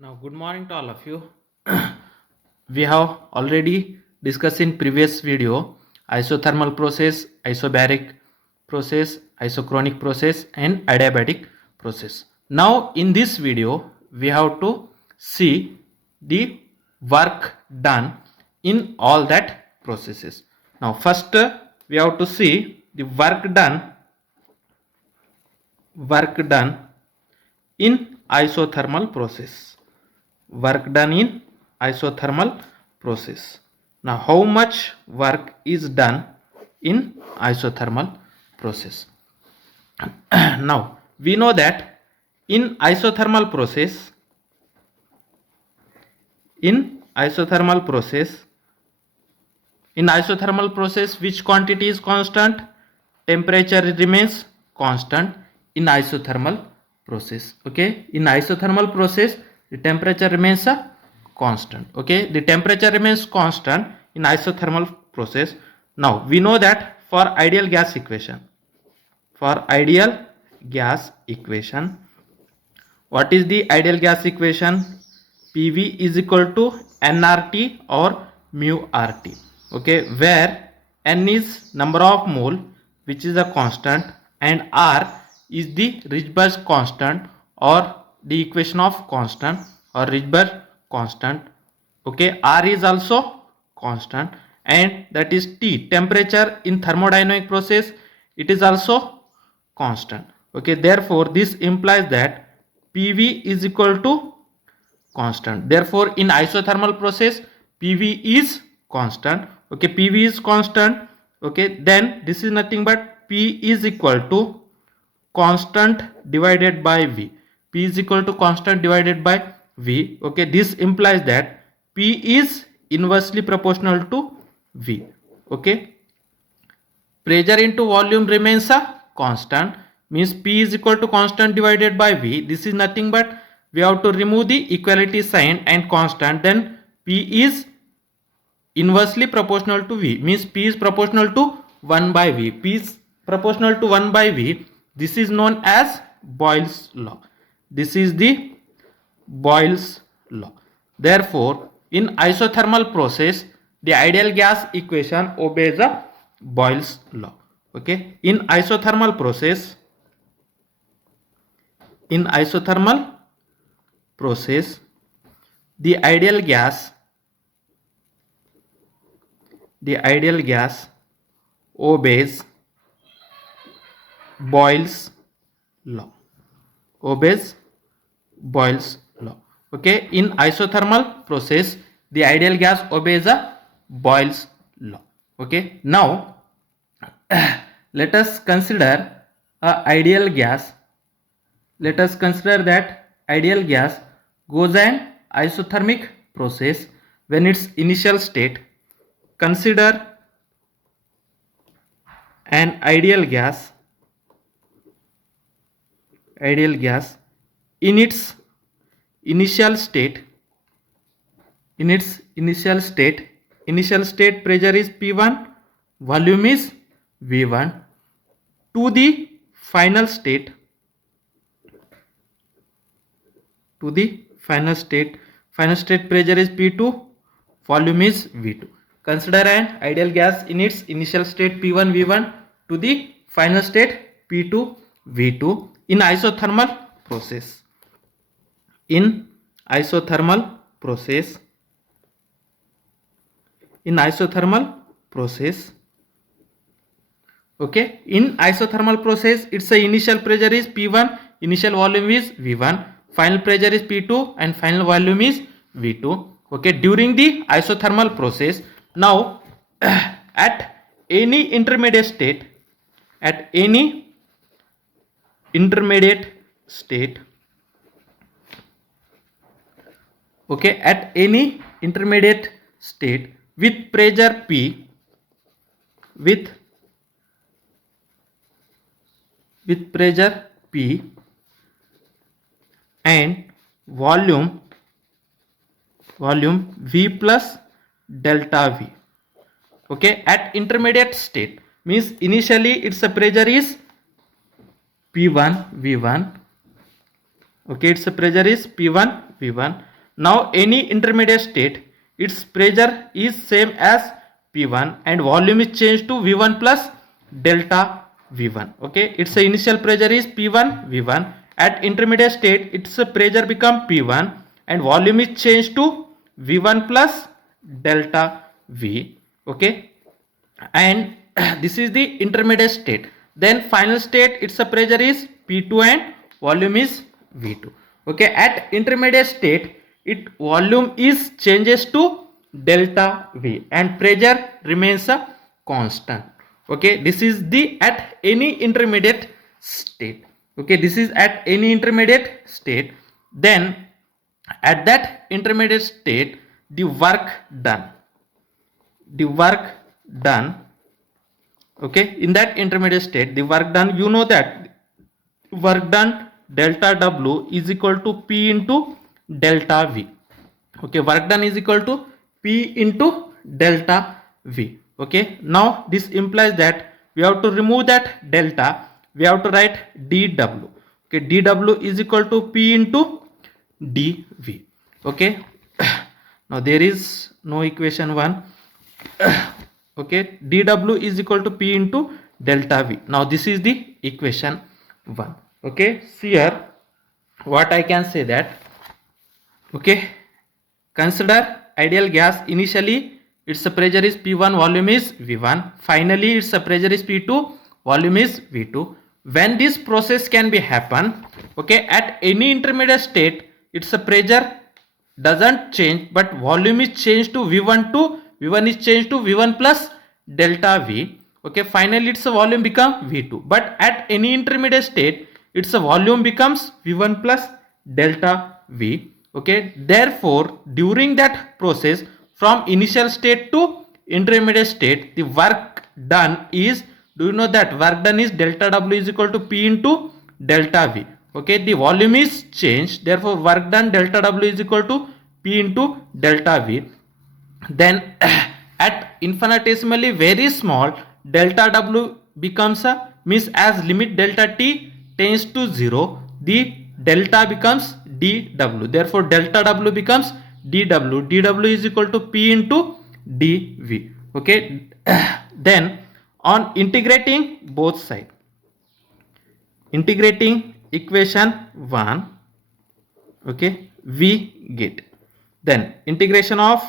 Now, good morning to all of you. We have already discussed in previous video isothermal process, isobaric process, isochronic process, and adiabatic process. Now, in this video, we have to see the work done in all that processes. Now, first we have to see the work done in isothermal process. Work done in isothermal process. Now, how much work is done in isothermal process? Now, we know that in isothermal process, in isothermal process, which quantity is constant? Temperature remains constant in isothermal process. Okay, in isothermal process, the temperature remains a constant. Okay, the temperature remains constant in isothermal process. Now we know that for ideal gas equation, what is the ideal gas equation? PV is equal to nRT or mu RT. Okay, where n is number of mole, which is a constant, and R is the Rydberg constant or the equation of constant or Rydberg constant. Okay, R is also constant, and that is T, temperature in thermodynamic process, it is also constant. Okay, therefore this implies that PV is equal to constant. Therefore in isothermal process PV is constant. Okay, PV is constant. Okay, then this is nothing but P is equal to constant divided by V. P is equal to constant divided by V. Okay, this implies that P is inversely proportional to V. Okay, pressure into volume remains a constant, means P is equal to constant divided by V. This is nothing but we have to remove the equality sign and constant, then P is inversely proportional to V, means P is proportional to 1 by V. P is proportional to 1 by V. This is known as Boyle's law. This is the Boyle's law. Therefore in isothermal process the ideal gas equation obeys a Boyle's law. Okay, in isothermal process, the ideal gas obeys Boyle's law. Okay, in isothermal process the ideal gas obeys a Boyle's law. Okay, now let us consider a ideal gas. Let us consider that ideal gas goes an isothermic process when its initial state. Consider an ideal gas in its initial state. Initial state pressure is P1, volume is V1. To the final state pressure is P2, volume is V2. Consider an ideal gas in its initial state P1 V1 to the final state P2 V2 in isothermal process. Okay, in isothermal process its initial pressure is P1, initial volume is V1, final pressure is P2 and final volume is V2. Okay, during the isothermal process, now at any intermediate state, okay, at any intermediate state with pressure P, with pressure P and volume V plus delta V. Okay, at intermediate state means initially its pressure is P1 V1. Okay, its pressure is P1 P1. Now any intermediate state, its pressure is same as P1 and volume is changed to V1 plus delta V1. Okay, its initial pressure is P1 V1. At intermediate state, its pressure become P1 and volume is changed to V1 plus delta V. Okay, and this is the intermediate state. Then final state, its pressure is P2 and volume is V2. Okay, at intermediate state, it volume is changes to delta V and pressure remains a constant. Okay, this is the at any intermediate state. Okay, this is at any intermediate state. Then at that intermediate state, the work done, okay, in that intermediate state, the work done, you know that work done delta W is equal to P into delta V. Okay, work done is equal to P into delta V. Okay, now this implies that we have to remove that delta, we have to write dW. Okay, dW is equal to P into dV. Okay, now there is no equation 1. Okay, dW is equal to P into delta V. Now this is the equation 1. Okay, see here what I can say that, okay, consider ideal gas. Initially its pressure is P1, volume is V1. Finally its pressure is P2, volume is V2. When this process can be happen, okay, at any intermediate state, its pressure doesn't change but volume is changed to V1 to V1 is changed to V1 plus delta V. Okay, finally its volume become V2, but at any intermediate state its volume becomes V1 plus delta V. Okay, therefore during that process from initial state to intermediate state, the work done is, do you know that work done is delta W is equal to P into delta V. Okay, the volume is changed, therefore work done delta W is equal to P into delta V. Then at infinitesimally very small, delta W becomes a, means as limit delta T tends to 0, the delta becomes dW. Therefore delta W becomes dW. dW is equal to P into dV. Okay, then on integrating both sides, integrating equation 1, okay, we get, then integration of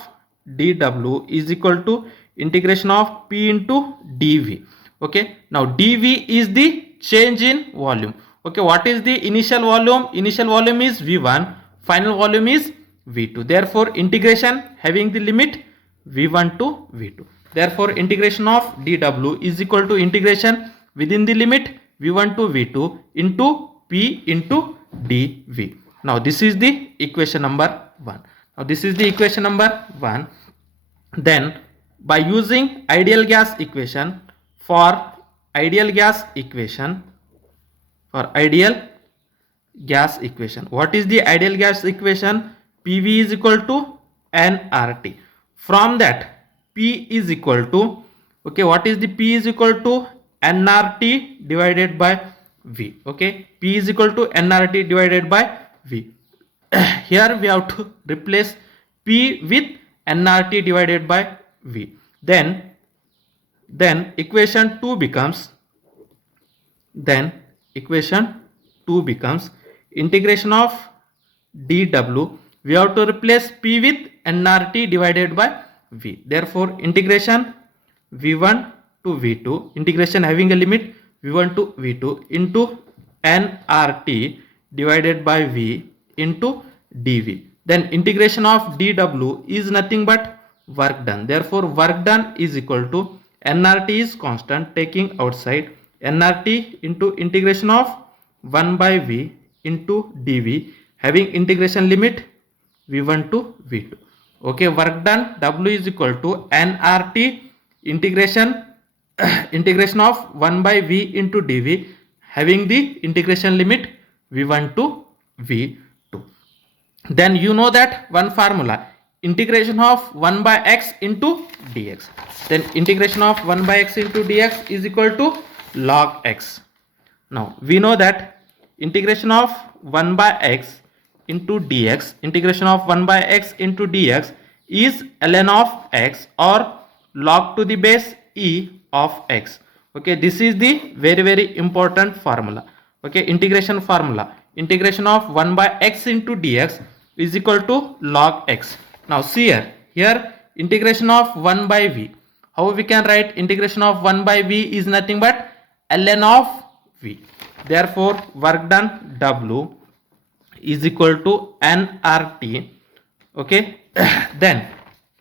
dW is equal to integration of P into dV. Okay, now dV is the change in volume. Okay, what is the initial volume? Initial volume is V1, final volume is V2. Therefore integration having the limit V1 to V2. Therefore integration of dW is equal to integration within the limit V1 to V2 into P into dV. Now this is the equation number 1. Now this is the equation number 1. Then by using ideal gas equation, for ideal gas equation, what is the ideal gas equation? PV is equal to nRT. From that P is equal to, okay, what is the P is equal to nRT divided by V. Okay, P is equal to nRT divided by V. Here we have to replace P with nRT divided by V. Then equation 2 becomes, integration of dW, we have to replace P with nRT divided by V. Therefore integration V1 to V2, integration having a limit V1 to V2 into nRT divided by V into dV. Then integration of dW is nothing but work done. Therefore work done is equal to, nRT is constant, taking outside, nRT into integration of 1 by V into dV having integration limit V1 to V2. Okay, work done W is equal to nRT integration of 1 by V into dV having the integration limit V1 to V2. Then you know that one formula, integration of 1 by x into dx. Then integration of 1 by x into dx is equal to log x. Now we know that integration of 1 by x into dx, integration of 1 by x into dx is ln of x or log to the base e of x. Okay, this is the very important formula. Okay, integration formula, integration of 1 by x into dx is equal to log x. Now see here integration of 1 by v, how we can write integration of 1 by v is nothing but ln of v. Therefore work done w is equal to nRT. Okay, then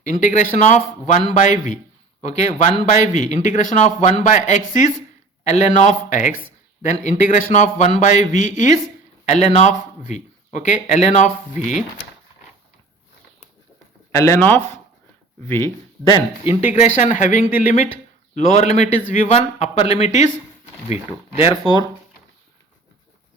integration of 1 by v. Okay, 1 by v, integration of 1 by x is ln of x, then integration of 1 by v is ln of v. Okay, ln of v, ln of v, then integration having the limit, lower limit is v1, upper limit is v2. Therefore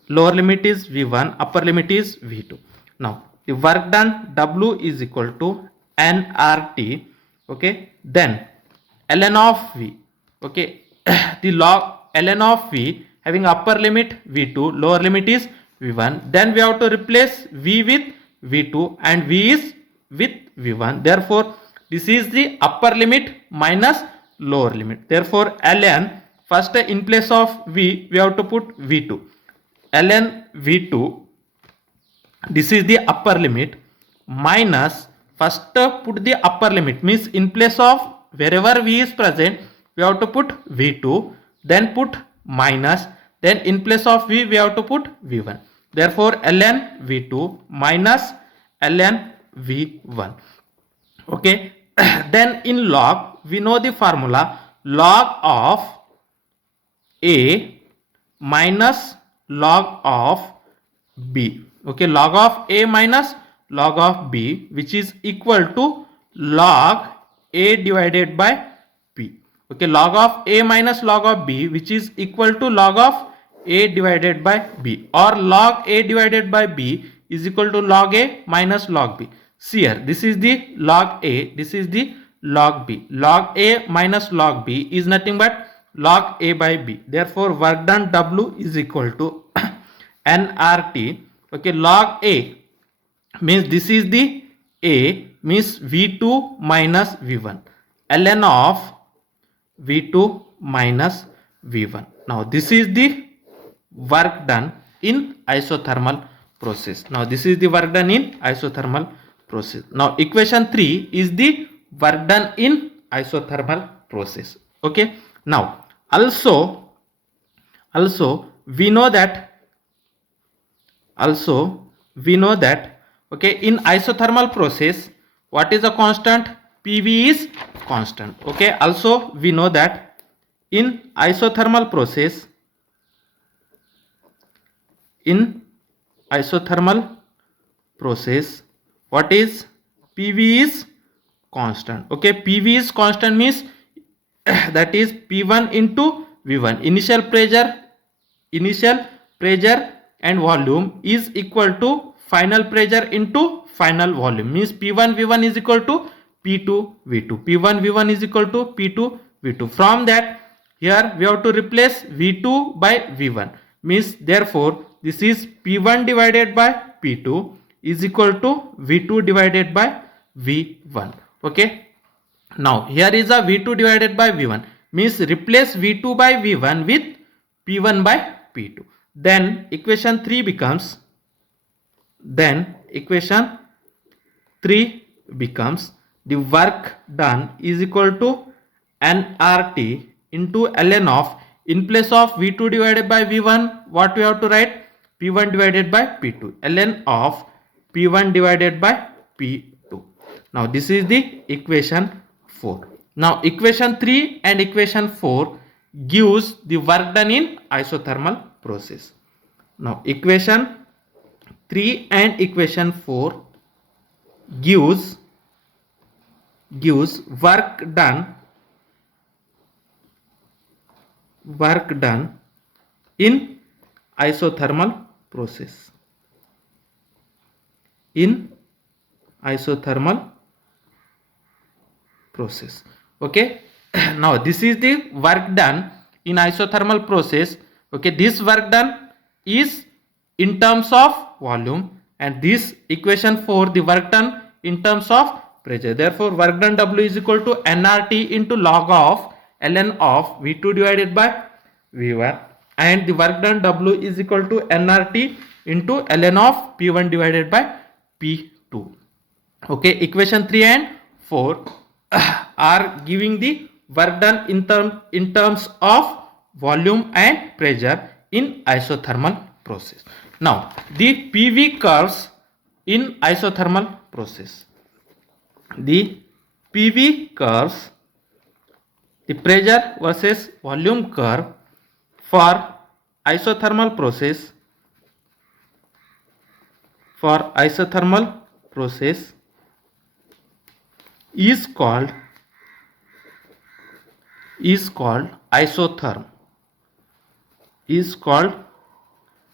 lower limit is v1, upper limit is v2. Now the work done w is equal to nRT. Okay, then ln of v. Okay, the log ln of v having upper limit v2, lower limit is v1, then we have to replace v with v2 and v is with v1. Therefore this is the upper limit minus lower limit. Therefore ln, first in place of v we have to put v2, ln v2, this is the upper limit, minus first put the upper limit, means in place of wherever v is present we have to put v2, then put minus, then in place of v we have to put v1. Therefore ln v2 minus ln v1. Okay, then in log we know the formula, log of a minus log of b. Okay, log of a minus log of b, which is equal to log a divided by b. Okay, log of a minus log of b, which is equal to log of a divided by b, or log a divided by b is equal to log a minus log b. See here, this is the log a, this is the log b. Log a minus log b is nothing but log a by b. Therefore work done w is equal to nRT. Okay, log a means this is the a, means v2 minus v1, ln of v2 minus v1. Now this is the work done in isothermal process. Now this is the work done in isothermal process. Now equation 3 is the work done in isothermal process. Okay, now also we know that okay, in isothermal process what is the constant? PV is constant. Okay, also we know that in isothermal process, what is PV is constant. Okay, PV is constant means that is P1 into V1, initial pressure and volume is equal to final pressure into final volume, means P1 V1 is equal to P2 V2, P1 V1 is equal to P2 V2. From that here we have to replace V2 by V1, means therefore this is P1 divided by P2 is equal to V2 divided by V1. Okay, now here is a V2 divided by V1, means replace V2 by V1 with P1 by P2. Then equation 3 becomes, the work done is equal to nRT into ln of, in place of V2 divided by V1 what we have to write? P1 divided by P2, ln of P1 divided by P2. Now this is the equation 4. Now equation 3 and equation 4 gives the work done in isothermal process. Now equation 3 and equation 4 gives work done in isothermal process. Okay, now this is the work done in isothermal process. Okay, this work done is in terms of volume, and this equation 4 the work done in terms of pressure. Therefore work done W is equal to nRT into log of ln of V2 divided by V1, and the work done W is equal to nRT into ln of P1 divided by P2. Okay, equation 3 and 4 are giving the work done in terms of volume and pressure in isothermal process. Now the PV curves in isothermal process. The PV curves, the pressure versus volume curve for isothermal process, is called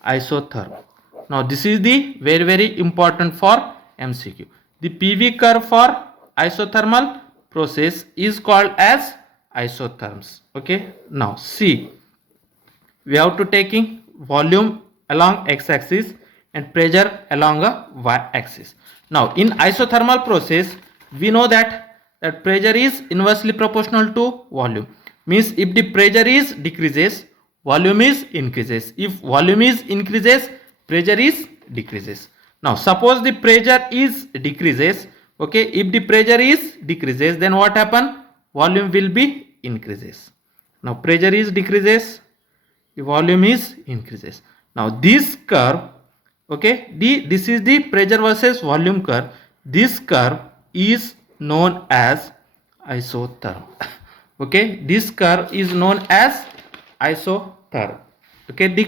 isotherm. Now this is the very important for MCQ. The PV curve for isothermal process is called as isotherms. Okay, now see, we have to taking volume along x-axis and pressure along a y-axis. Now in isothermal process we know that pressure is inversely proportional to volume. Means if the pressure is decreases, volume is increases. If volume is increases, pressure is decreases. Now suppose the pressure is decreases. Okay, if the pressure is decreases, then what happen? Volume will be increases. Now pressure is decreases, the volume is increases. Now this curve, okay, this is the pressure versus volume curve. This curve is known as isotherm. Okay, this curve is known as isotherm. Okay, the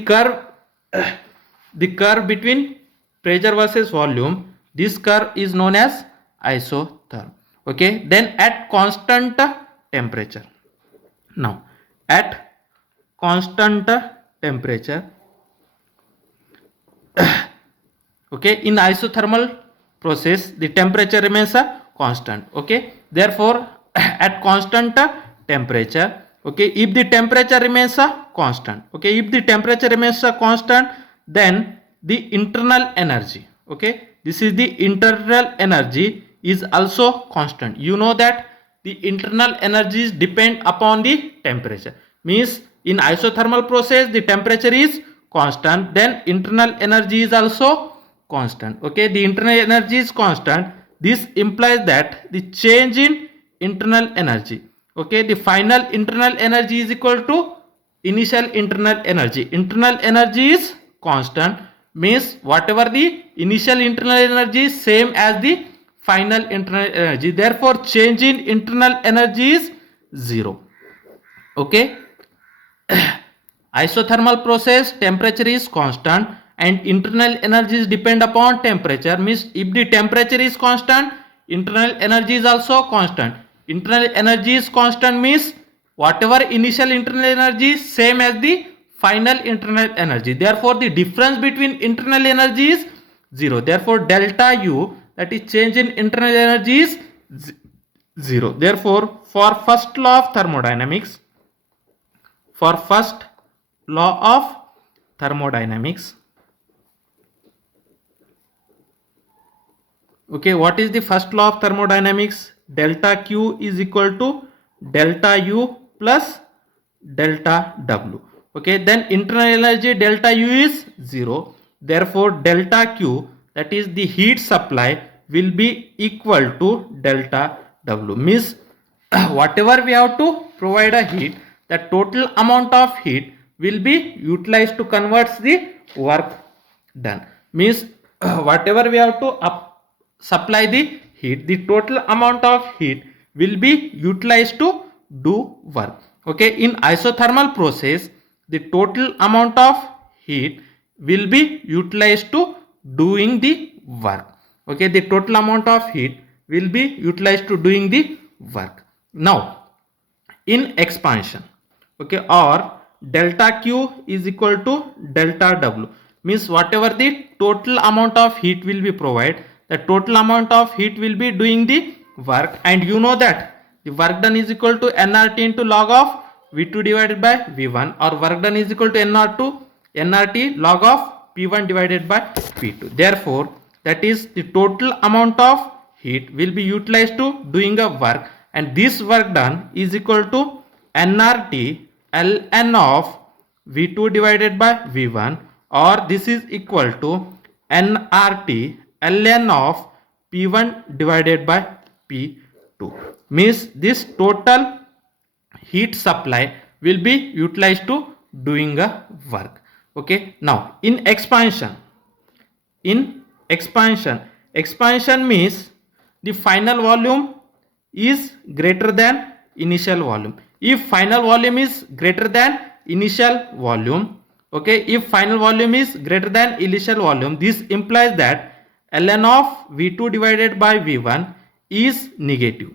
curve between pressure versus volume, this curve is known as isotherm. Okay, then at constant temperature. Now at constant temperature, okay, in isothermal process the temperature remains a constant. Okay, therefore at constant temperature, okay, if the temperature remains a constant, okay, if the temperature remains a constant, then the internal energy, okay, this is the internal energy, is also constant. You know that the internal energies depend upon the temperature. Means in isothermal process the temperature is constant, then internal energy is also constant. Okay, the internal energy is constant. This implies that the change in internal energy, okay, the final internal energy is equal to initial internal energy. Internal energy is constant, means whatever the initial internal energy is same as the final internal energy. Therefore change in internal energy is 0. Okay, isothermal process temperature is constant and internal energies depend upon temperature. Means if the temperature is constant, internal energy is also constant. Internal energy is constant means whatever initial internal energy is same as the final internal energy. Therefore the difference between internal energy is 0. Therefore delta U, that is change in internal energy, is 0. Therefore for first law of thermodynamics, okay, what is the first law of thermodynamics? Delta Q is equal to delta U plus delta W. Okay, then internal energy delta U is 0. Therefore delta Q, that is the heat supply, will be equal to delta W. Means whatever we have to provide a heat, the total amount of heat will be utilized to convert the work done. Means whatever we have to supply the heat, the total amount of heat will be utilized to do work. Okay, in isothermal process the total amount of heat will be utilized to doing the work. Okay, the total amount of heat will be utilized to doing the work. Now in expansion, okay, or delta Q is equal to delta W. Means whatever the total amount of heat will be provided, the total amount of heat will be doing the work, and you know that the work done is equal to nRT into log of V2 divided by V1, or work done is equal to nRT log of P1 divided by P2. Therefore that is the total amount of heat will be utilized to doing a work, and this work done is equal to nRT ln of V2 divided by V1, or this is equal to nRT ln of P1 divided by P2. Means this total heat supply will be utilized to doing a work. Okay, now in expansion expansion means the final volume is greater than initial volume. If final volume is greater than initial volume, okay, if final volume is greater than initial volume, this implies that ln of V2 divided by V1 is negative.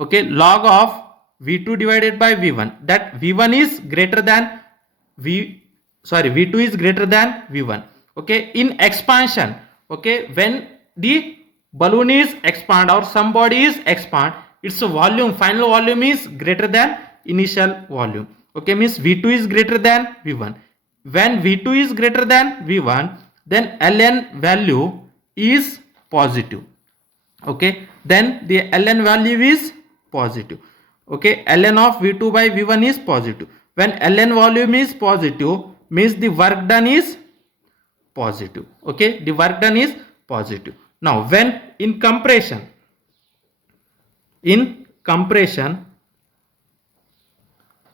Okay, log of V2 divided by V1, that V1 is greater than V2 is greater than V1. Okay, in expansion, okay, when the balloon is expand or some body is expand, its volume, final volume is greater than initial volume. Okay, means V2 is greater than V1. When V2 is greater than V1, then ln value is positive. Okay, then the ln value is positive. Okay, ln of V2 by V1 is positive. When ln volume is positive, means the work done is positive. Okay, the work done is positive. Now when in compression,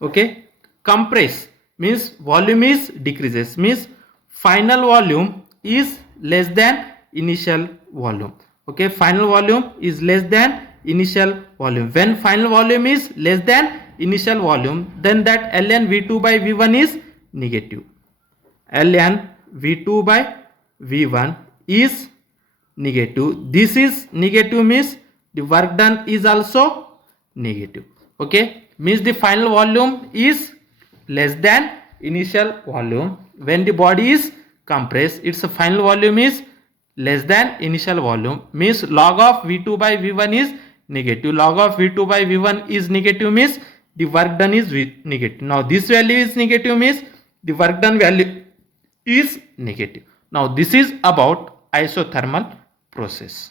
okay, compress means volume is decreases, means final volume is less than initial volume. Okay, final volume is less than initial volume. When final volume is less than initial volume, then that ln V2 by V1 is negative. ln V2 by V1 is negative. This is negative means the work done is also negative. Okay, means the final volume is less than initial volume. When the body is compressed, its final volume is less than initial volume, means log of V2 by V1 is negative. Log of V2 by V1 is negative means the work done is negative. Now this value is negative means the work done value is negative. Now this is about isothermal process.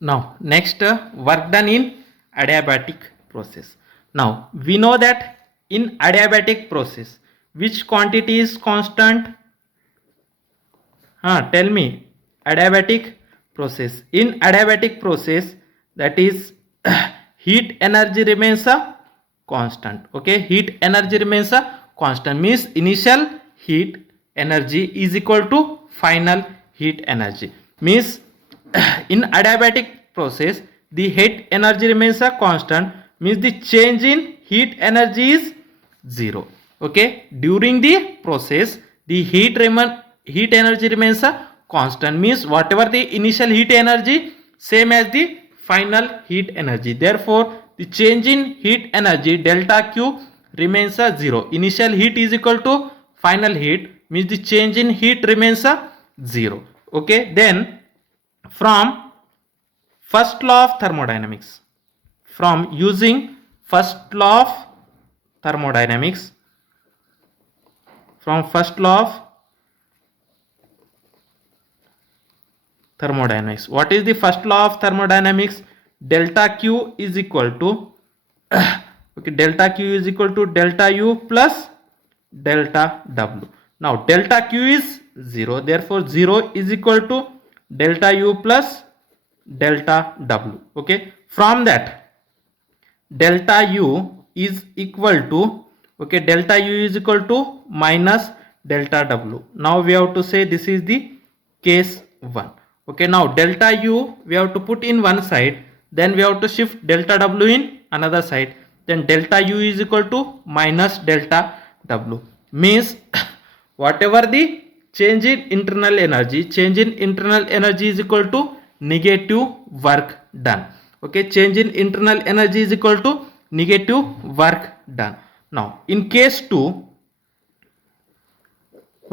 Now next, work done in adiabatic process. Now we know that in adiabatic process, which quantity is constant? Tell me. Adiabatic process. In adiabatic process, that is heat energy remains a constant. Okay, heat energy remains a constant means initial heat energy is equal to final heat energy. Means in adiabatic process, the heat energy remains a constant, means the change in heat energy is 0. Okay, during the process the heat energy remains a constant, means whatever the initial heat energy, same as the final heat energy. Therefore the change in heat energy delta Q remains a 0. Initial heat is equal to final heat, means the change in heat remains a 0. Okay, then from first law of thermodynamics, from using first law of thermodynamics, from first law of thermodynamics, what is the first law of thermodynamics? Delta Q is equal to okay, delta Q is equal to delta U plus delta W. Now delta Q is 0, therefore 0 is equal to delta U plus delta W. Okay, from that delta U is equal to, okay, delta U is equal to minus delta W. Now we have to say this is the case 1. Okay, now delta U we have to put in one side, then we have to shift delta W in another side, then delta U is equal to minus delta W. Means whatever the change in internal energy, is equal to negative work done. Okay, change in internal energy is equal to negative work done. Now in case 2,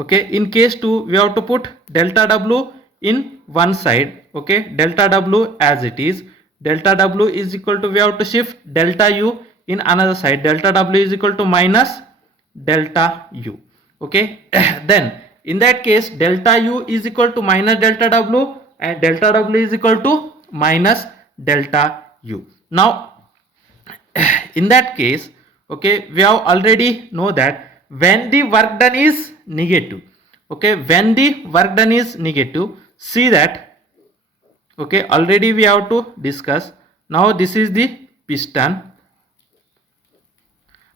okay, in case 2 we have to put delta W in one side. Okay, delta W as it is, delta W is equal to, we have to shift delta U in another side, delta W is equal to minus delta U. Okay, then in that case delta U is equal to minus delta W, and delta W is equal to minus delta U. Now in that case, okay, we have already know that when the work done is negative, okay, when the work done is negative, see that, okay, already we have to discuss. Now this is the piston.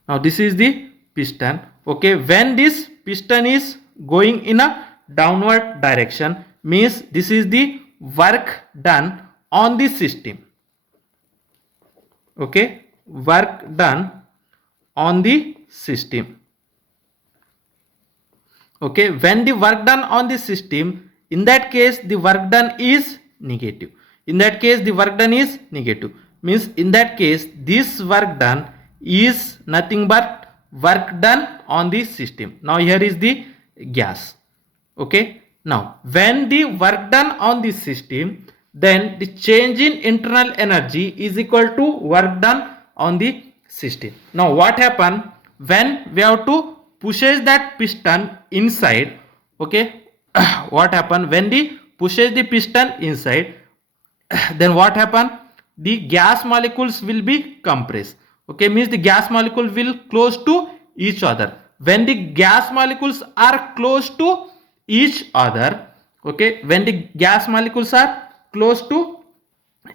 Now this is the piston. Okay, when this piston is going in a downward direction, means this is the work done on the system. Okay, work done on the system. Okay, when the work done on the system, in that case the work done is negative. In that case the work done is negative, means in that case this work done is nothing but work done on the system. Now here is the gas. Okay, now when the work done on the system, then the change in internal energy is equal to work done on the system. Now what happen when we have to pushes that piston inside? Okay, what happen when the pushes the piston inside, then what happen, the gas molecules will be compressed. Okay, means the gas molecule will close to each other. When the gas molecules are close to each other, okay, when the gas molecules are close to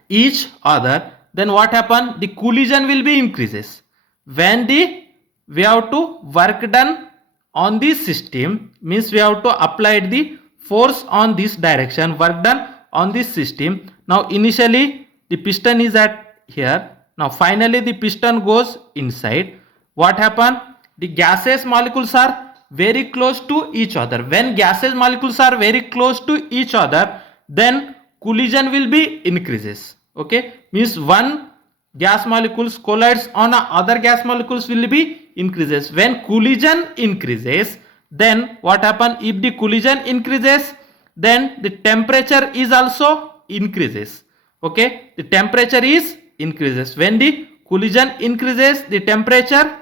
each other, then what happen, the collision will be increases. When the we have to work done on the system, means we have to apply the force on this direction, work done on this system. Now initially the piston is at here. Now finally the piston goes inside. What happen, the gaseous molecules are very close to each other. When gaseous molecules are very close to each other, then collision will be increases. Okay, means one gas molecules collides on other gas molecules will be increases. When collision increases, then what happen, if the collision increases, then the temperature is also increases. Okay, the temperature is increases. When the collision increases, the temperature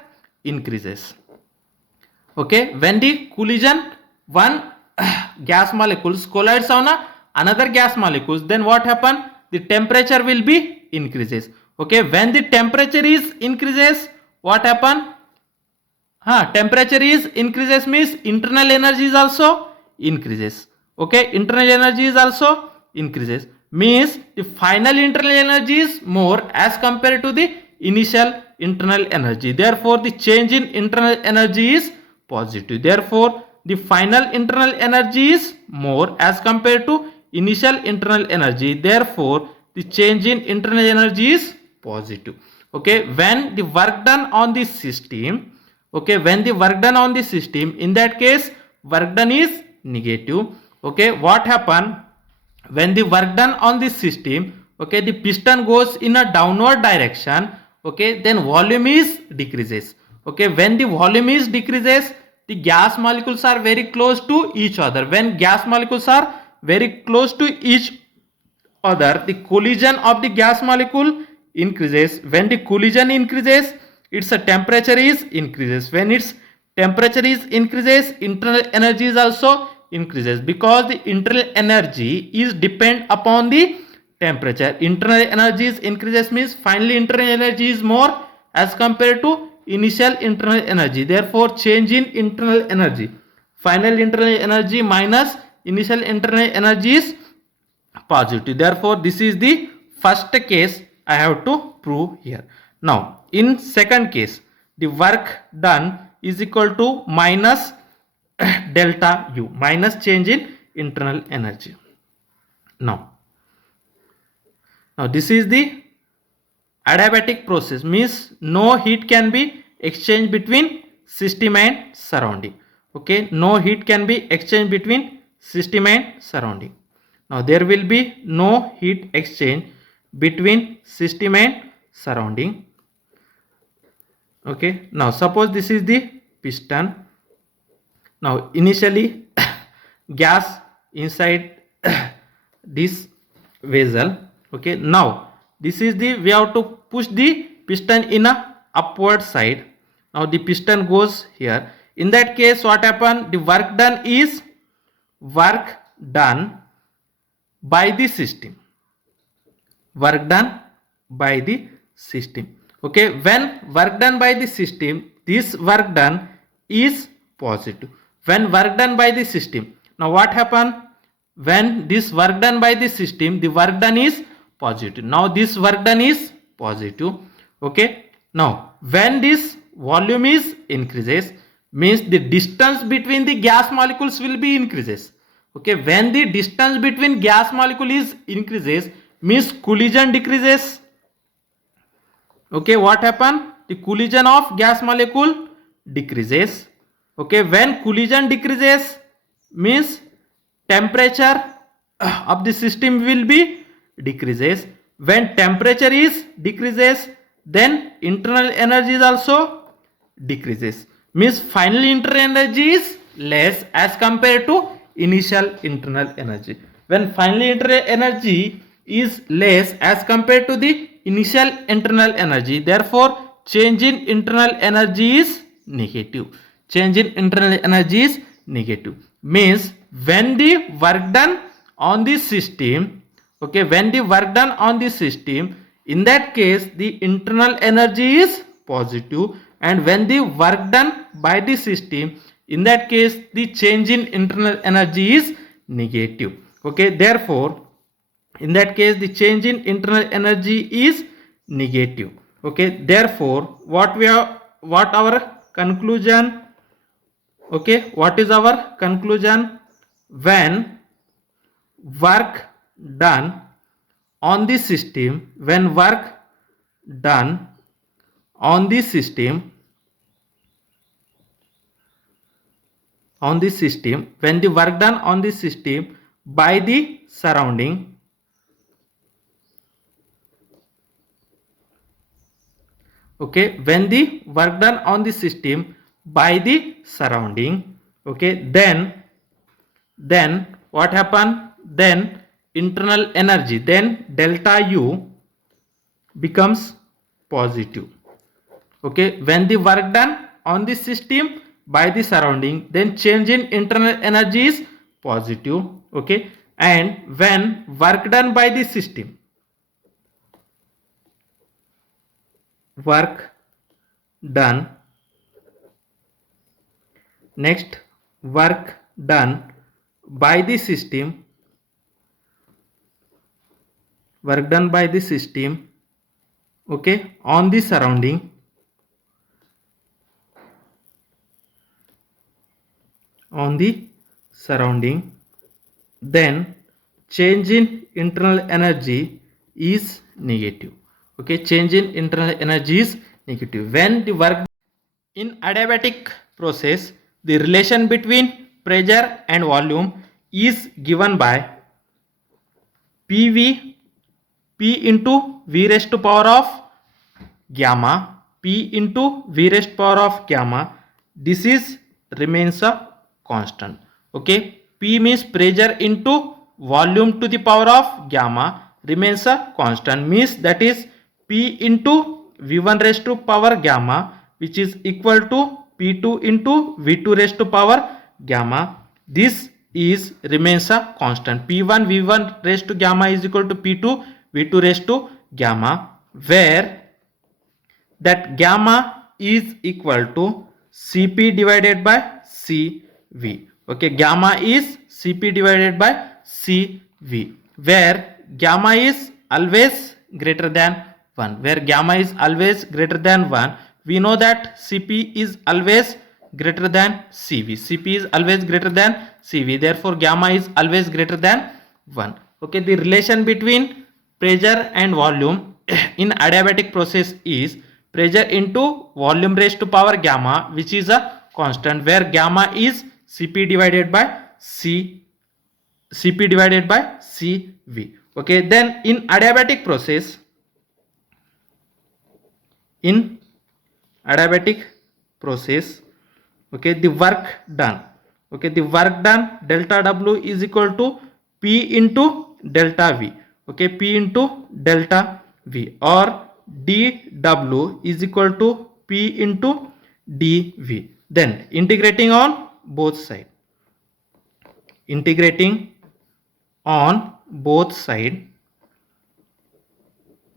increases. Okay, when the collision one gas molecules collides on another gas molecules, then what happen, the temperature will be increases. Okay, when the temperature is increases, what happen, temperature is increases means internal energy is also increases. Okay, internal energy is also increases, means the final internal energy is more as compared to the initial internal energy. Therefore the change in internal energy is positive. Therefore the final internal energy is more as compared to initial internal energy. Therefore the change in internal energy is positive. Okay, when the work done on the system, okay, when the work done on the system, in that case work done is negative. Okay, what happen, when the work done on the system, okay, the piston goes in a downward direction, okay, then volume is decreases. Okay, when the volume is decreases, the gas molecules are very close to each other. When gas molecules are very close to each other, the collision of the gas molecule increases. When the collision increases, its temperature is increases. When its temperature is increases, internal energy is also increases, because the internal energy is depend upon the temperature. Internal energy is increases means finally internal energy is more as compared to initial internal energy. Therefore change in internal energy, final internal energy minus initial internal energy is positive. Therefore this is the first case I have to prove here. Now in second case, the work done is equal to minus delta U, minus change in internal energy. Now this is the adiabatic process, means no heat can be exchanged between system and surrounding. Okay, no heat can be exchanged between system and surrounding. Now there will be no heat exchange between system and surrounding. Okay, now suppose this is the piston. Now initially gas inside this vessel. Okay, now this is the, we have to push the piston in a upward side. Now the piston goes here. In that case what happen, the work done is work done by the system. Work done by the system. Okay, when work done by the system, this work done is positive. When work done by the system, now what happened? When this work done by the system, the work done is positive. Now this work done is positive. Okay, now when this volume is increases, means the distance between the gas molecules will be increases. Okay, when the distance between gas molecule is increases, means collision decreases. Okay, what happen? The collision of gas molecule decreases. Okay, when collision decreases, means temperature of the system will be decreases. When temperature is decreases, then internal energy is also decreases. Means final internal energy is less as compared to initial internal energy. When final internal energy is less as compared to the initial internal energy, therefore change in internal energy is negative. Change in internal energy is negative. Means when the work done on the system, okay, when the work done on the system, in that case the internal energy is positive, and when the work done by the system, in that case the change in internal energy is negative. Okay, therefore in that case the change in internal energy is negative. Okay, therefore what our conclusion? Okay, what is our conclusion? When work done on the system, when work done on the system, when the work done on the system by the surrounding, okay, when the work done on the system by the surrounding, okay, then what happen? Then internal energy, then delta U becomes positive. Okay, when the work done on the system by the surrounding, then change in internal energy is positive. Okay, and when work done by the system, work done, next work done by the system, work done by the system, okay, on the surrounding, then change in internal energy is negative. Okay, change in internal energy is negative. When the work in adiabatic process, the relation between pressure and volume is given by PV, P into V raised to power of gamma, P into V raised to power of gamma. This is remains a constant. Okay, P means pressure into volume to the power of gamma remains a constant, means that is P into V1 raised to power gamma, which is equal to P2 into V2 raised to power gamma. This is remains a constant. P1 V1 raised to gamma is equal to P2 V2 raised to gamma, where that gamma is equal to Cp divided by Cv. Okay, gamma is Cp divided by Cv, where gamma is always greater than 1. Where gamma is always greater than 1, we know that Cp is always greater than Cv. Cp is always greater than Cv, therefore gamma is always greater than 1. Okay, the relation between pressure and volume in adiabatic process is pressure into volume raised to power gamma, which is a constant, where gamma is Cp divided by Cv. Okay, then in adiabatic process, okay, the work done, okay, the work done delta W is equal to P into delta V. Okay, P into delta V, or dW is equal to P into dV. Then integrating on both sides. integrating on both side.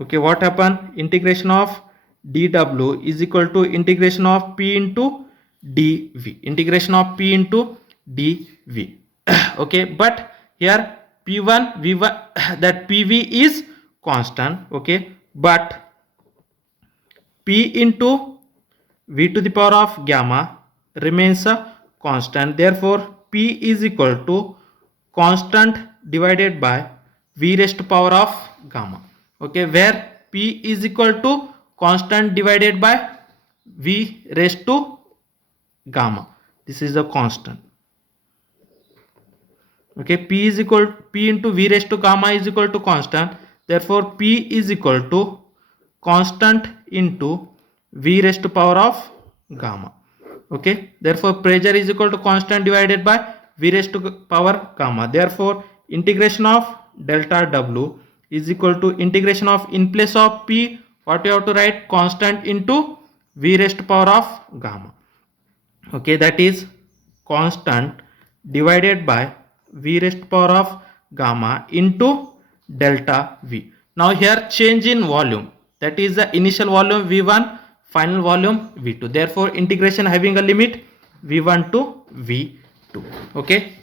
Okay, what happened? Integration of dw is equal to integration of p into dv. Integration of p into dv. Okay, but here p1 v1 that pv is constant. Okay, but p into v to the power of gamma remains a constant. Therefore, p is equal to constant divided by v raised to power of gamma. Okay, where p is equal to constant divided by v raised to gamma. This is the constant. Okay, p into v raised to gamma is equal to constant. Therefore, p is equal to constant into v raised to power of gamma. Okay, therefore pressure is equal to constant divided by v raised to power gamma. Therefore, integration of delta w is equal to integration of, in place of p, what you have to write, constant into v raised to power of gamma. Okay, that is constant divided by v raised to power of gamma into delta v. Now here change in volume, that is the initial volume v1, final volume v2. Therefore integration having a limit v1 to v2. Okay.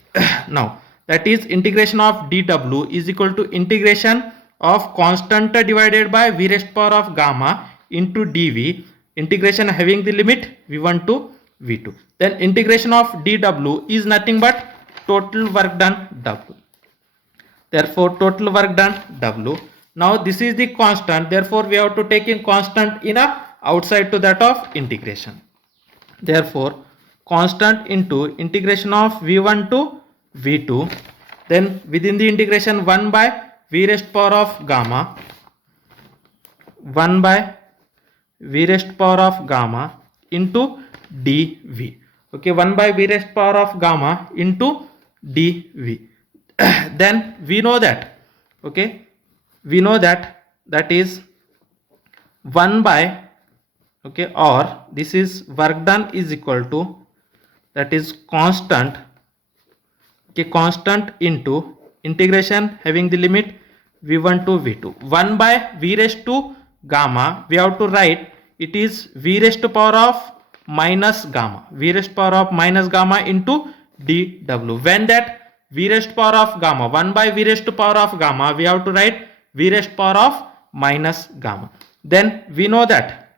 Now that is integration of dw is equal to integration of constant divided by v raised to power of gamma into dv. Integration having the limit v1 to v2. Then integration of dw is nothing but total work done w. Therefore total work done w. Now this is the constant, therefore we have to take in constant in a outside to that of integration. Therefore constant into integration of v1 to v2, then within the integration 1 by v raised to power of gamma, 1 by v raised to power of gamma into dv. Okay, 1 by v raised to power of gamma into dv. Then we know that, okay, we know that that is 1 by, okay, or this is work done is equal to, that is constant, okay, constant into integration having the limit v1 to v2. 1 by v raised to gamma, we have to write it is v raised to power of minus gamma, v raised to power of minus gamma into dw. When that v raised to power of gamma, 1 by v raised to power of gamma, we have to write v raised to power of minus gamma. Then we know that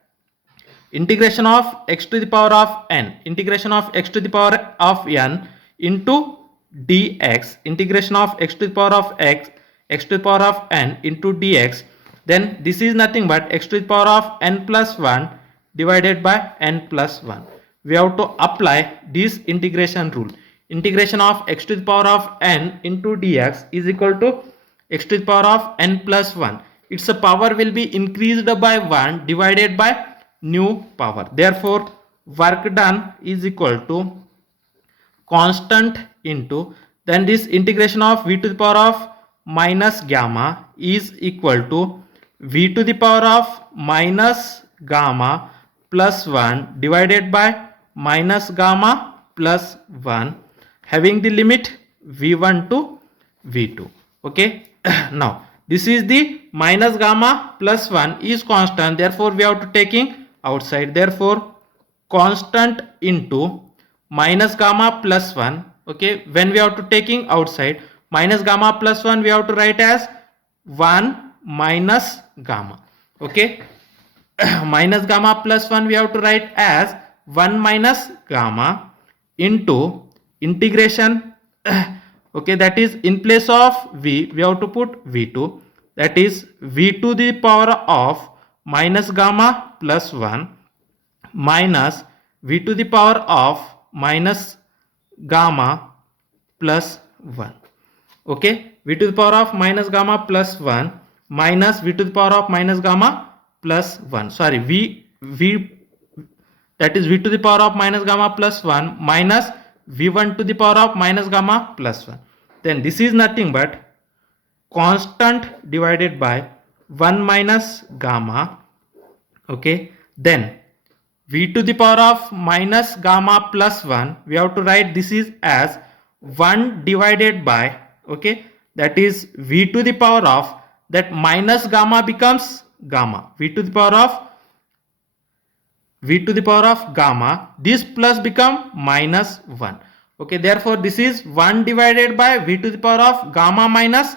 integration of x to the power of n, integration of x to the power of n into dx, integration of x to the power of x, x to the power of n into dx, then this is nothing but x to the power of n plus 1 divided by n plus 1. We have to apply this integration rule. Integration of x to the power of n into dx is equal to x to the power of n plus 1. Its power will be increased by 1 divided by new power. Therefore work done is equal to constant into, then this integration of v to the power of minus gamma is equal to v to the power of minus gamma plus 1 divided by minus gamma plus 1 having the limit v1 to v2. Okay. Now this is the minus gamma plus 1 is constant, therefore we have to taking outside. Therefore constant into minus gamma plus 1, okay, when we have to taking outside, minus gamma plus 1 we have to write as 1 minus gamma. Okay. Minus gamma plus 1 we have to write as 1 minus gamma into integration, okay, that is in place of v we have to put v2, that is v to the power of minus gamma plus 1 minus v to the power of minus gamma plus 1. Okay, v to the power of minus gamma plus 1 minus v to the power of minus gamma plus 1, sorry, v that is v to the power of minus gamma plus 1 minus v1 to the power of minus gamma plus 1. Then this is nothing but constant divided by 1 minus gamma. Okay, then v to the power of minus gamma plus 1 we have to write this is as 1 divided by, okay, that is v to the power of, that minus gamma becomes gamma, v to the power of gamma, this plus become minus 1. Okay, therefore this is 1 divided by v to the power of gamma minus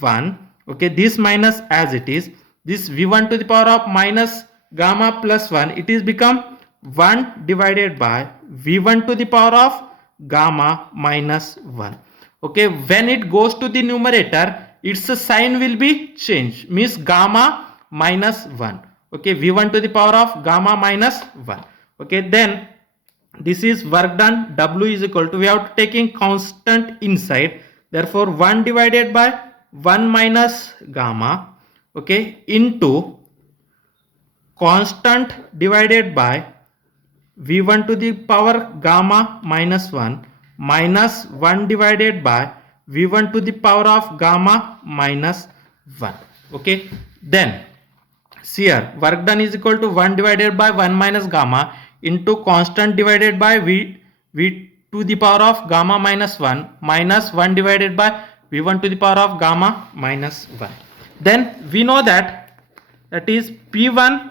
1. Okay, this minus as it is, this v1 to the power of minus gamma plus 1, it is become 1 divided by v1 to the power of gamma minus 1. Okay, when it goes to the numerator, its sign will be changed, means gamma minus 1. Okay, v1 to the power of gamma minus 1. Okay, then this is work done. W is equal to, we have taking constant inside, therefore 1 divided by 1 minus gamma, okay, into constant divided by v1 to the power gamma minus 1 minus 1 divided by v1 to the power of gamma minus 1. Okay, then see here, work done is equal to 1 divided by 1 minus gamma into constant divided by v to the power of gamma minus 1 minus 1 divided by v1 to the power of gamma minus 1. Then we know that is p1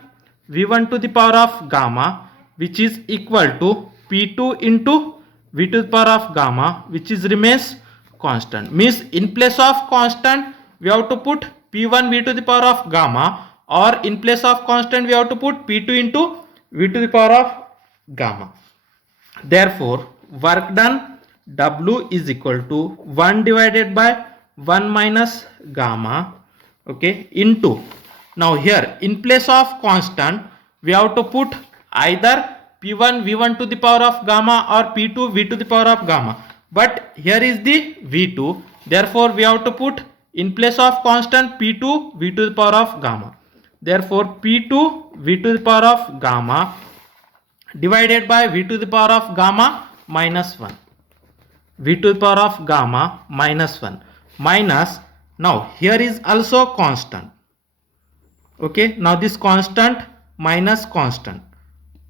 v1 to the power of gamma, which is equal to p2 into v to the power of gamma, which is remains constant. Means in place of constant we have to put p1 v to the power of gamma, or in place of constant we have to put p2 into v to the power of gamma. Therefore work done W is equal to 1 divided by 1 minus gamma, okay, into, now here in place of constant we have to put either p1 v1 to the power of gamma or p2 v to the power of gamma, but here is the v2, therefore we have to put in place of constant p2 v to the power of gamma. Therefore p2 v to the power of gamma divided by v to the power of gamma minus 1, v to the power of gamma minus 1 minus, now here is also constant. Okay, now this constant minus constant,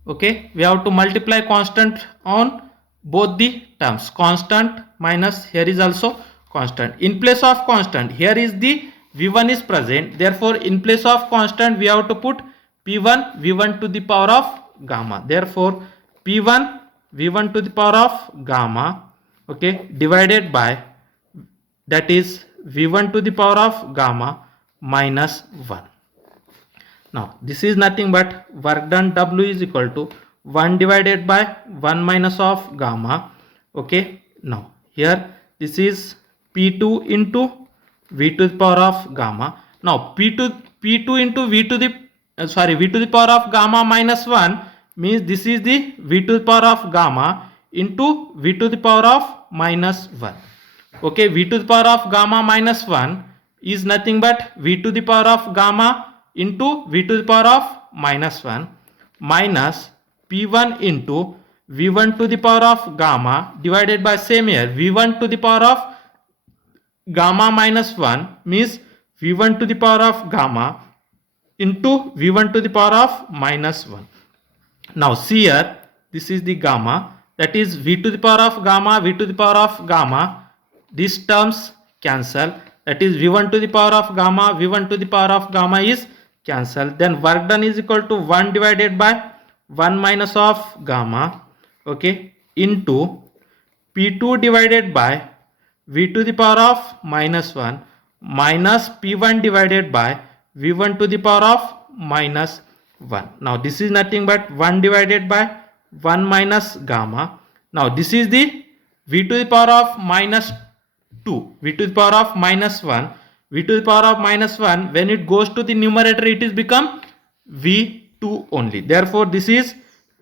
okay, we have to multiply constant on both the terms, constant minus, here is also constant. In place of constant, here is the v1 is present, therefore in place of constant we have to put p1 v1 to the power of gamma, therefore p1 v1 to the power of gamma, okay, divided by, that is v1 to the power of gamma minus 1. Now this is nothing but work done W is equal to 1 divided by 1 minus of gamma. Okay, now here this is p2 into v to the power of gamma. Now p2 into v to the v to the power of gamma minus 1 means this is the v to the power of gamma into v to the power of minus 1. Okay, v to the power of gamma minus 1 is nothing but v to the power of gamma into v to the power of minus 1 minus p1 into v1 to the power of gamma divided by, same here, v1 to the power of gamma minus 1 means v1 to the power of gamma into v1 to the power of minus 1. Now see here, this is the gamma, that is v to the power of gamma, v to the power of gamma, these terms cancel, that is v1 to the power of gamma, v1 to the power of gamma is cancel. Then work done is equal to 1 divided by 1 minus of gamma, okay, into p2 divided by v to the power of minus 1 minus p1 divided by v1 to the power of minus 1. Now this is nothing but 1 divided by 1 minus gamma. Now this is the v to the power of minus 2, v to the power of minus 1, v to the power of minus 1, when it goes to the numerator it is become v2 only. Therefore this is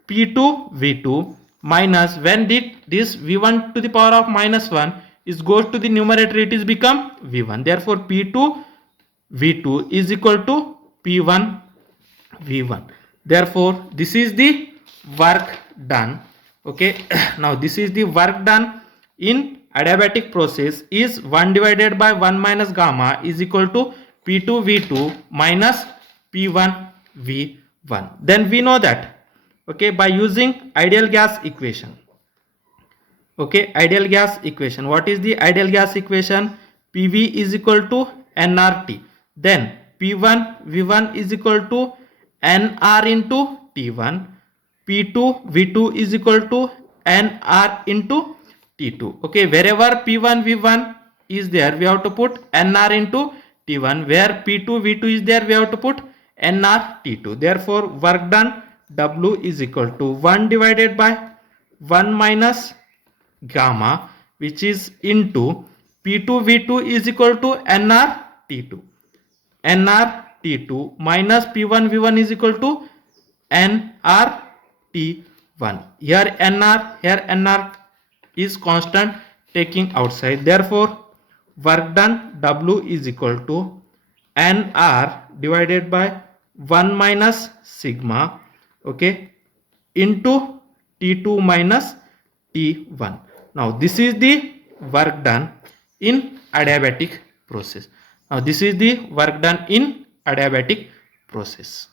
p2 v2 minus, when this v1 to the power of minus 1 is goes to the numerator it is become v1. Therefore p2 v2 is equal to p1 v1. Therefore this is the work done. Okay, now this is the work done in adiabatic process is 1 divided by 1 minus gamma is equal to p2 v2 minus p1 v1. Then we know that, okay, by using ideal gas equation, Okay, ideal gas equation. What is the ideal gas equation? PV is equal to nRT. Then P1 V1 is equal to nR into T1. P2 V2 is equal to nR into T2. Okay, wherever P1 V1 is there, we have to put nR into T1. Where P2 V2 is there, we have to put nR T2. Therefore, work done W is equal to 1 divided by 1 minus gamma, which is into P2 V2 is equal to nR T2. nR T2 minus P1 V1 is equal to nR T1. Here nR is constant, taking outside. Therefore, work done W is equal to nR divided by 1 minus sigma, okay, into T2 minus T1. Now this is the work done in adiabatic process. Now this is the work done in adiabatic process.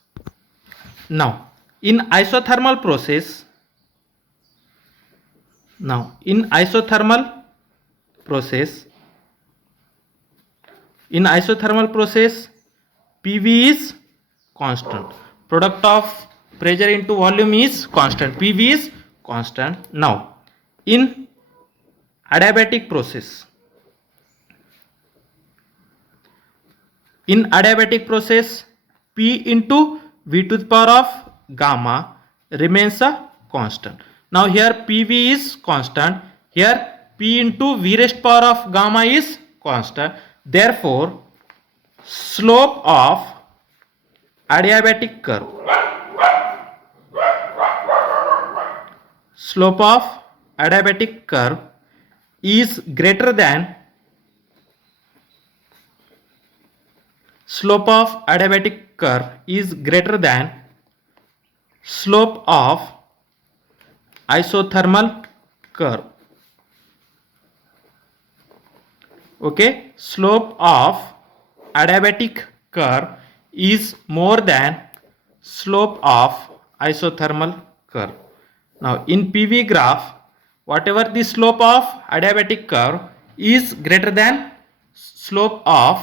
Now in isothermal process, in isothermal process, PV is constant. Product of pressure into volume is constant. PV is constant. Now in adiabatic process, P into V to the power of gamma remains a constant. Now here PV is constant, here P into V raised power of gamma is constant. Therefore, slope of adiabatic curve, is greater than slope of isothermal curve. Okay, slope of adiabatic curve is more than slope of isothermal curve. Now in PV graph, whatever the slope of adiabatic curve is greater than slope of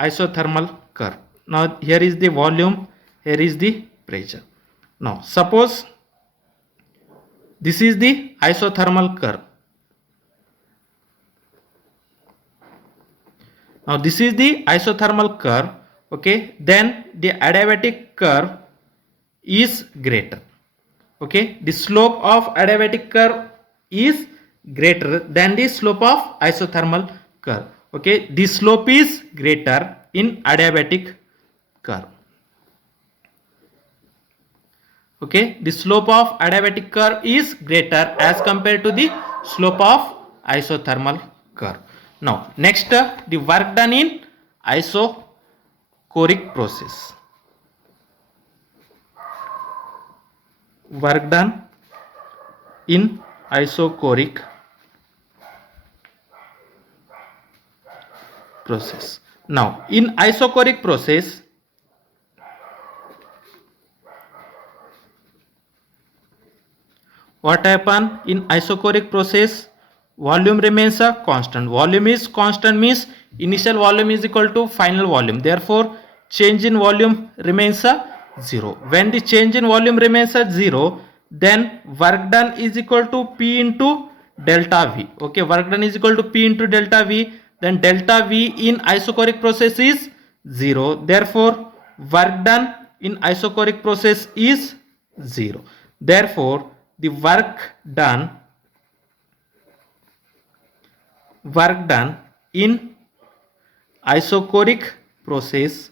isothermal curve. Now here is the volume, here is the pressure. Now suppose this is the isothermal curve. Now this is the isothermal curve, okay, then the adiabatic curve is greater. Okay, the slope of adiabatic curve is greater than the slope of isothermal curve. Okay, the slope is greater in adiabatic curve. Okay, the slope of adiabatic curve is greater as compared to the slope of isothermal curve. Now next, the work done in isochoric process. Work done in isochoric process. Now in isochoric process, what happen in isochoric process? Volume remains a constant. Volume is constant means initial volume is equal to final volume. Therefore, change in volume remains a 0. When the change in volume remains at 0, then work done is equal to P into delta V. Okay, work done is equal to P into delta V. Then delta V in isochoric process is 0. Therefore, work done in isochoric process is 0. Therefore, the work done in isochoric process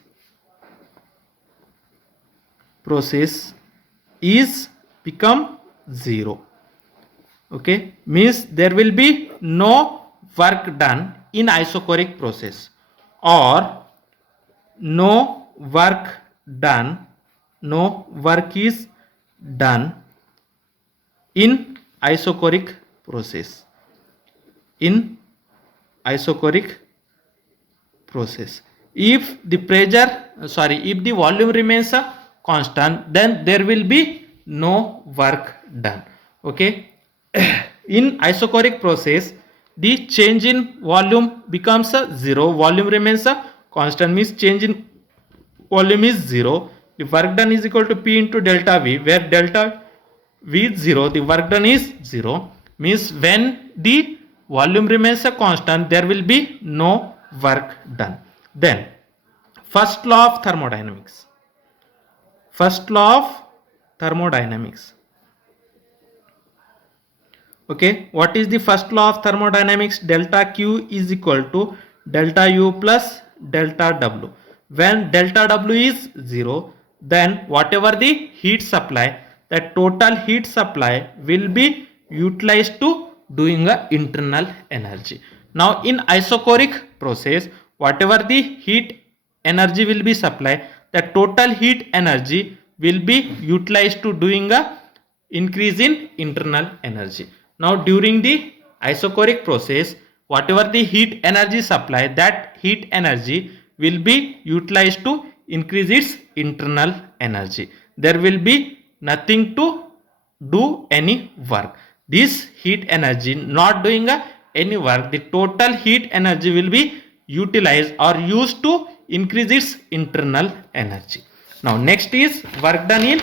is become 0. Okay, means there will be no work done in isochoric process, or no work is done in isochoric process. In isochoric process, if the volume remains a constant, then there will be no work done. Okay, In isochoric process, the change in volume becomes a zero. Volume remains a constant, means change in volume is zero. The work done is equal to P into delta V, where delta V is zero, the work done is zero. Means when the volume remains a constant, there will be no work done. Then, first law of thermodynamics. First law of thermodynamics. Okay, what is the first law of thermodynamics? Delta Q is equal to delta U plus delta W. When delta W is 0, then whatever the heat supply, the total heat supply will be utilized to doing a internal energy. Now in isochoric process, whatever the heat energy will be supplied, the total heat energy will be utilized to doing a increase in internal energy. Now during the isochoric process, whatever the heat energy supply, that heat energy will be utilized to increase its internal energy. There will be nothing to do any work. This heat energy not doing any work, the total heat energy will be utilized or used to increase its internal energy. Now next is work done in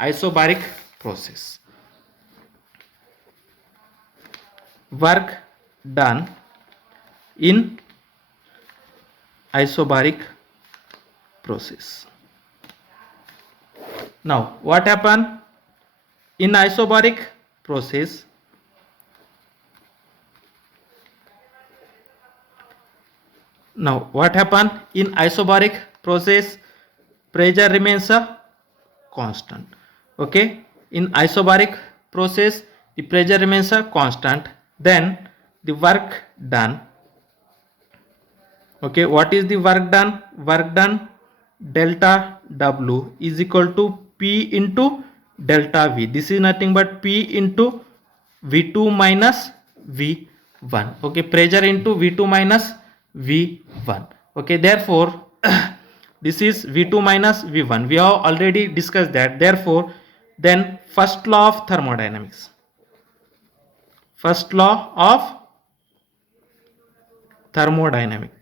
isobaric process. Work done in isobaric process. Now what happen in isobaric process? Now what happen in isobaric process? Pressure remains a constant. Okay, in isobaric process the pressure remains a constant. Then the work done. Okay, what is the work done? Work done, delta W is equal to P into delta V. This is nothing but P into V2 minus V1. Okay, pressure into V2 minus V1. Okay, therefore this is V2 minus V1. We have already discussed that. Therefore, then first law of thermodynamics. First law of thermodynamics.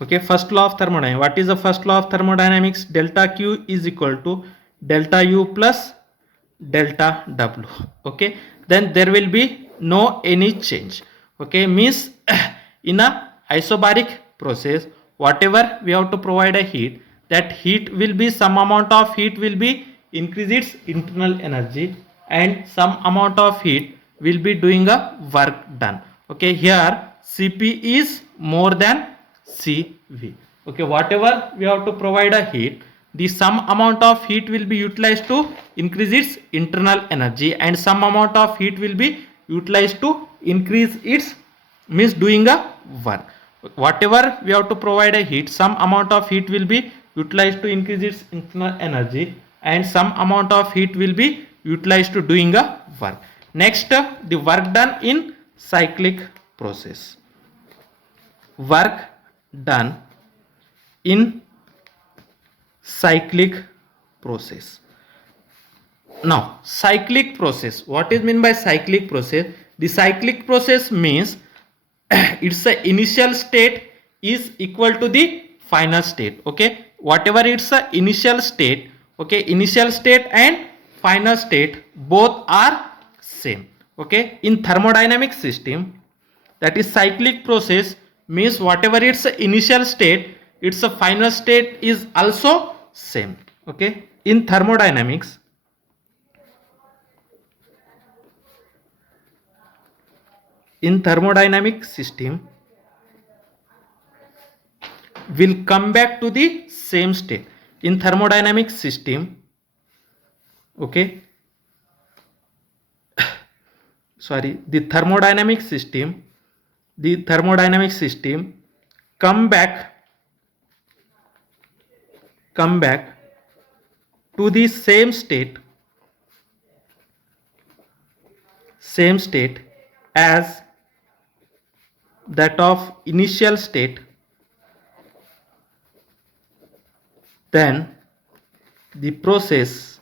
Okay, first law of thermodynamics. What is the first law of thermodynamics? Delta Q is equal to delta U plus delta W. Okay, then there will be no any change. Okay, means in a isobaric process, whatever we have to provide a heat, that heat will be, some amount of heat will be increase its internal energy, and some amount of heat will be doing a work done. Okay, here Cp is more than Cv. Okay, whatever we have to provide a heat, the some amount of heat will be utilized to increase its internal energy, and some amount of heat will be utilized to increase its, means doing a work. Whatever we have to provide a heat, some amount of heat will be utilized to increase its internal energy, and some amount of heat will be utilized to doing a work. Next, the work done in cyclic process. Work done in cyclic process. Now cyclic process, what is meant by cyclic process? The cyclic process means its initial state is equal to the final state. Okay, whatever its initial state, okay, initial state and final state both are same. Okay, in thermodynamic system, that is cyclic process means whatever its initial state, its final state is also same. Okay, in thermodynamics, in thermodynamic system will come back to the same state. In thermodynamic system, okay, sorry, the thermodynamic system come back to the same state as that of initial state, then the process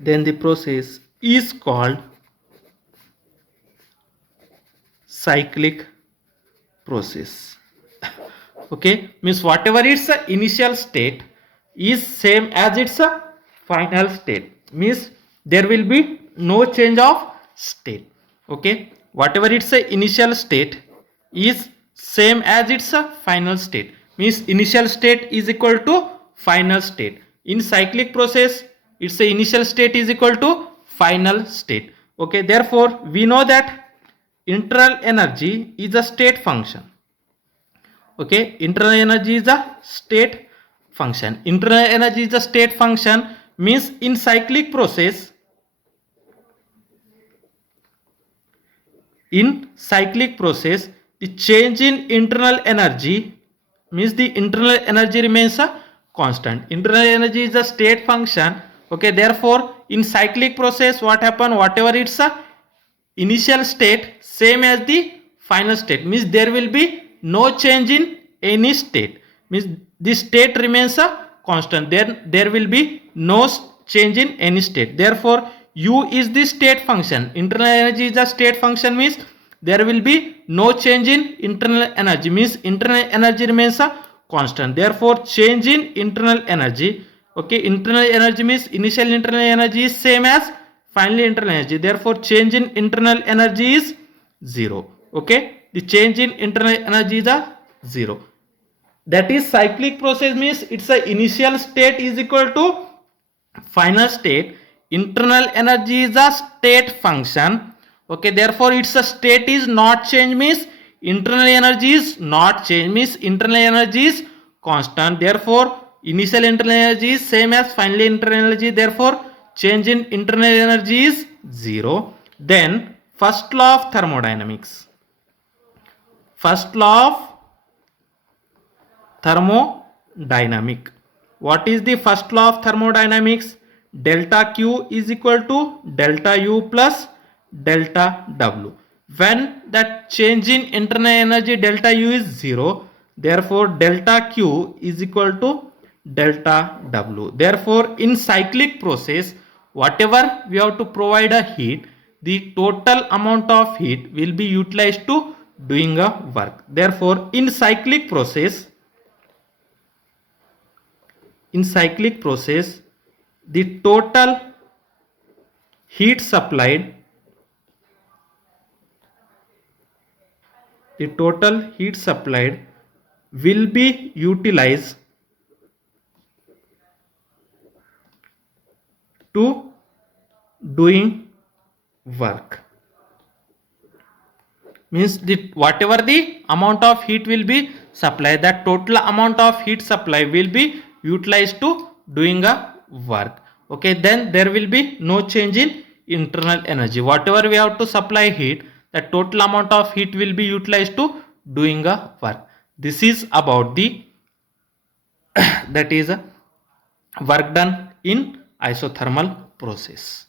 then the process is called cyclic process. Okay, means whatever its initial state is same as its final state, means there will be no change of state. Okay, whatever its initial state is same as its final state, means initial state is equal to final state. In cyclic process, its initial state is equal to final state. Okay, therefore we know that internal energy is a state function. Okay, internal energy is a state function. Internal energy is a state function, means in cyclic process, the change in internal energy, means the internal energy remains a constant. Internal energy is a state function. Okay, therefore in cyclic process what happen, whatever it's a initial state same as the final state, means there will be no change in any state, means the state remains a constant, then there will be no change in any state. Therefore u is the state function. Internal energy is a state function, means there will be no change in internal energy, means internal energy remains a constant. Therefore change in internal energy, okay, internal energy means initial internal energy is same as final internal energy, therefore change in internal energy is 0. Okay, the change in internal energy is a 0. That is cyclic process, means its a initial state is equal to final state. Internal energy is a state function. Okay, therefore its a state is not change, means internal energy is not change, means internal energy is constant. Therefore initial internal energy is same as final internal energy, therefore change in internal energy is 0. Then first law of thermodynamics. First law of thermodynamic. What is the first law of thermodynamics? Delta Q is equal to delta U plus delta W. When that change in internal energy delta U is 0, therefore delta Q is equal to delta W. Therefore in cyclic process, whatever we have to provide a heat, the total amount of heat will be utilized to doing a work. Therefore in cyclic process, the total heat supplied will be utilized to doing work, means the whatever the amount of heat will be supplied, that total amount of heat supply will be utilized to doing a work. Okay, then there will be no change in internal energy. Whatever we have to supply heat, that total amount of heat will be utilized to doing a work. This is about the that is work done in isothermal process.